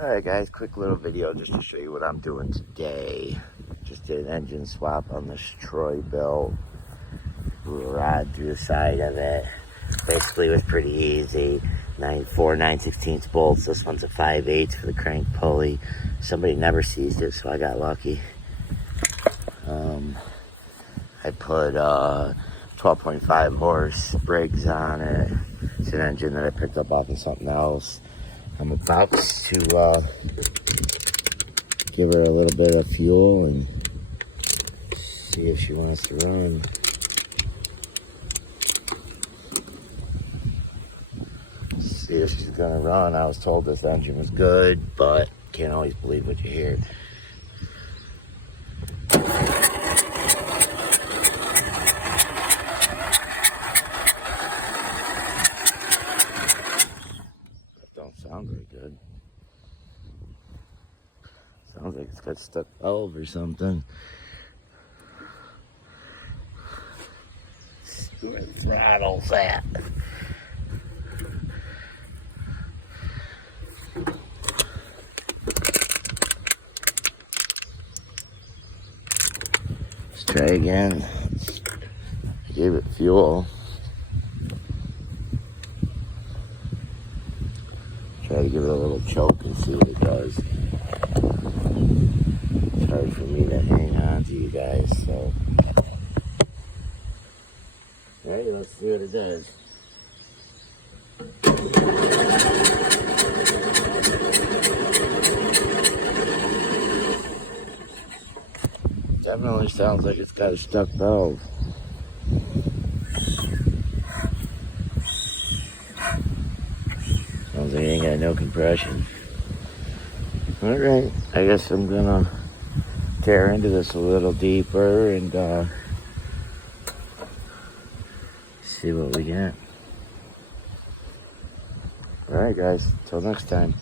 Alright guys, quick little video just to show you what I'm doing today. Just did an engine swap on this Troy built. Blew a rod through the side of it. Basically it was pretty easy. 9/16 bolts. This one's a 5/8 for the crank pulley. Somebody never seized it, so I got lucky. I put 12.5 horse brigs on it. It's an engine that I picked up off of something else. I'm about to give her a little bit of fuel and see if she wants to run. See if she's gonna run. I was told this engine was good, but can't always believe what you hear. Don't sound very good. Sounds like it's got stuck valve or something. Where the throttle's at? Let's try again. I gave it fuel. Try to give it a little choke and see what it does. It's hard for me to hang on to you guys, so. Alright, let's see what it does. Definitely sounds like it's got a stuck valve. Sounds like it ain't got no compression. Alright, I guess I'm gonna tear into this a little deeper and see what we get. Alright guys, till next time.